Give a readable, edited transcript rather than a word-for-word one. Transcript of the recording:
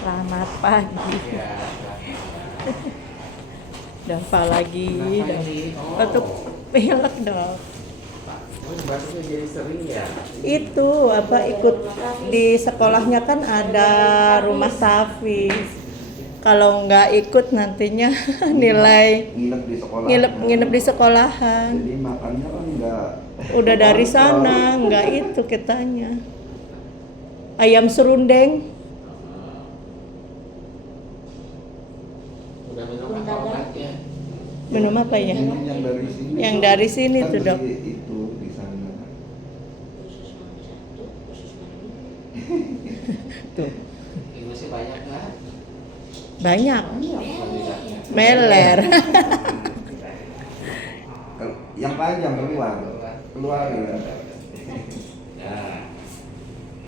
Selamat pagi. Dampak lagi. Batuk pilek dong. Batuknya jadi sering ya? Itu apa ikut di sekolahnya kan ada rumah tafis. Kalau nggak ikut nantinya nilai nginep di sekolahan. Jadi makannya kan nggak. Udah dari sana nggak itu kitanya. Ayam serundeng. Udah minum apa obatnya? Minum apa ya? Yang dari sini. Yang dari sini kan tuh, Dok. Itu di sana. Tuh. Masih banyak kan? Banyak. Kandidatnya. Meler. Yang panjang keluar ya.